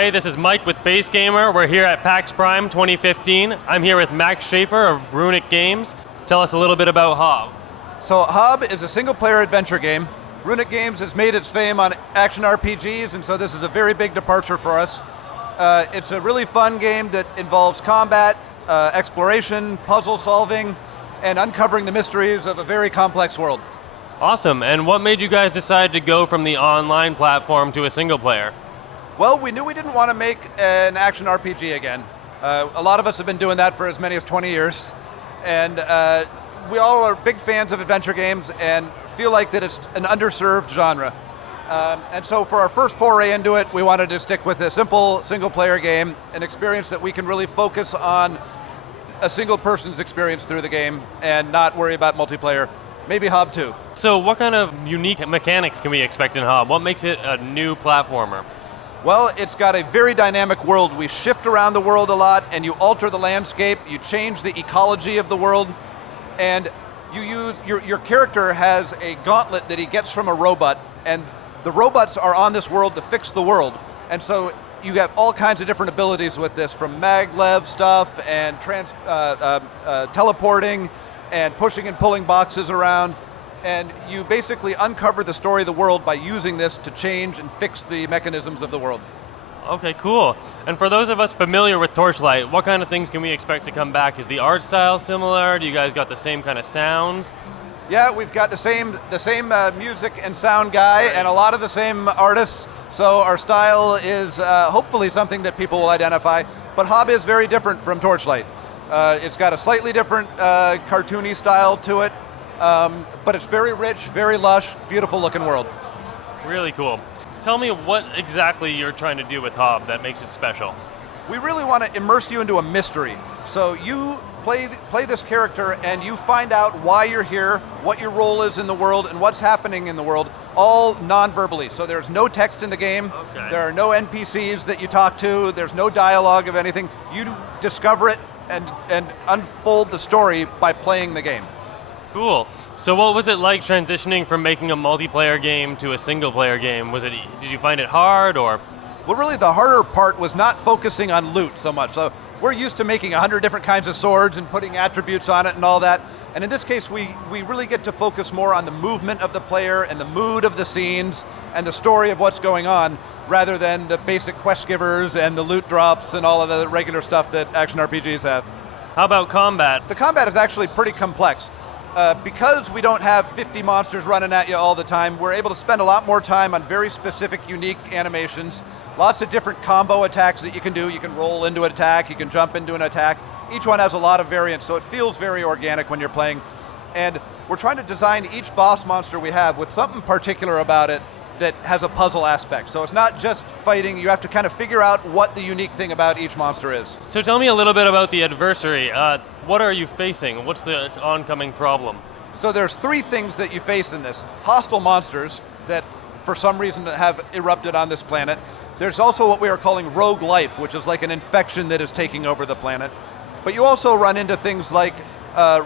Hey, this is Mike with BasedGamer. We're here at PAX Prime 2015. I'm here with Max Schaefer of Runic Games. Tell us a little bit about HOB. So HOB is a single-player adventure game. Runic Games has made its fame on action RPGs, and so this is a very big departure for us. It's a really fun game that involves combat, exploration, puzzle solving, and uncovering the mysteries of a very complex world. Awesome, and what made you guys decide to go from the online platform to a single player? Well, we knew we didn't want to make an action RPG again. A lot of us have been doing that for as many as 20 years, and we all are big fans of adventure games and feel like that it's an underserved genre. And so for our first foray into it, we wanted to stick with a simple single-player game, an experience that we can really focus on a single person's experience through the game and not worry about multiplayer. Maybe HOB 2. So what kind of unique mechanics can we expect in HOB? What makes it a new platformer? Well, it's got a very dynamic world. We shift around the world a lot, and you alter the landscape, you change the ecology of the world, and you use your character has a gauntlet that he gets from a robot, and the robots are on this world to fix the world. And so you have all kinds of different abilities with this, from maglev stuff and teleporting and pushing and pulling boxes around. And you basically uncover the story of the world by using this to change and fix the mechanisms of the world. Okay, cool. And for those of us familiar with Torchlight, what kind of things can we expect to come back? Is the art style similar? Do you guys got the same kind of sounds? Yeah, we've got the same music and sound guy and a lot of the same artists, so our style is hopefully something that people will identify. But HOB is very different from Torchlight. It's got a slightly different cartoony style to it, but it's very rich, very lush, beautiful looking world. Really cool. Tell me what exactly you're trying to do with HOB that makes it special. We really want to immerse you into a mystery. So you play this character and you find out why you're here, what your role is in the world, and what's happening in the world, all non-verbally. So there's no text in the game, Okay. There are no NPCs that you talk to, there's no dialogue of anything. You discover it and unfold the story by playing the game. Cool. So what was it like transitioning from making a multiplayer game to a single player game? Did you find it hard or? Well, really the harder part was not focusing on loot so much. So we're used to making 100 different kinds of swords and putting attributes on it and all that. And in this case, we really get to focus more on the movement of the player and the mood of the scenes and the story of what's going on, rather than the basic quest givers and the loot drops and all of the regular stuff that action RPGs have. How about combat? The combat is actually pretty complex. Because we don't have 50 monsters running at you all the time, we're able to spend a lot more time on very specific, unique animations. Lots of different combo attacks that you can do. You can roll into an attack, you can jump into an attack. Each one has a lot of variance, so it feels very organic when you're playing. And we're trying to design each boss monster we have with something particular about it that has a puzzle aspect. So it's not just fighting, you have to kind of figure out what the unique thing about each monster is. So tell me a little bit about the adversary. What are you facing? What's the oncoming problem? So there's three things that you face in this. Hostile monsters that for some reason have erupted on this planet. There's also what we are calling rogue life, which is like an infection that is taking over the planet. But you also run into things like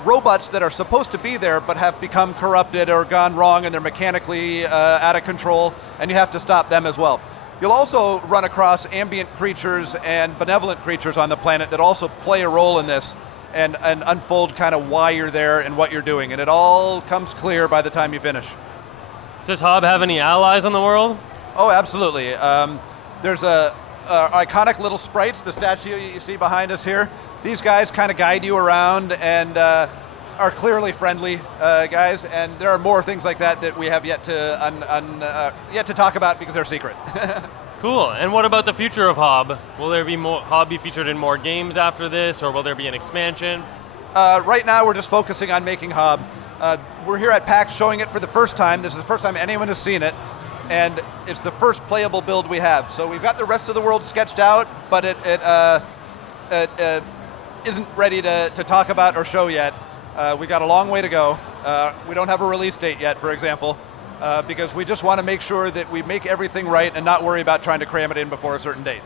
robots that are supposed to be there but have become corrupted or gone wrong and they're mechanically out of control, and you have to stop them as well. You'll also run across ambient creatures and benevolent creatures on the planet that also play a role in this and unfold kind of why you're there and what you're doing, and it all comes clear by the time you finish. Does HOB have any allies on the world? Oh, absolutely. There's iconic little sprites, the statue you see behind us here. These guys kind of guide you around and are clearly friendly guys, and there are more things like that that we have yet to talk about because they're secret. Cool. And what about the future of HOB? Will there be more HOB be featured in more games after this, or will there be an expansion? Right now we're just focusing on making HOB. We're here at PAX showing it for the first time. This is the first time anyone has seen it, and it's the first playable build we have. So we've got the rest of the world sketched out, but it isn't ready to talk about or show yet. We got a long way to go. We don't have a release date yet, for example, because we just want to make sure that we make everything right and not worry about trying to cram it in before a certain date.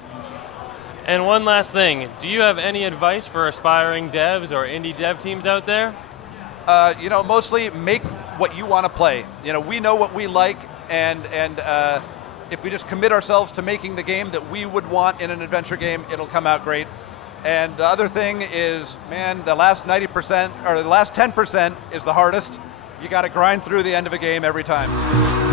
And one last thing, do you have any advice for aspiring devs or indie dev teams out there? Mostly make what you want to play. We know what we like, and if we just commit ourselves to making the game that we would want in an adventure game, it'll come out great. And the other thing is, man, the last 90%, or the last 10% is the hardest. You got to grind through the end of a game every time.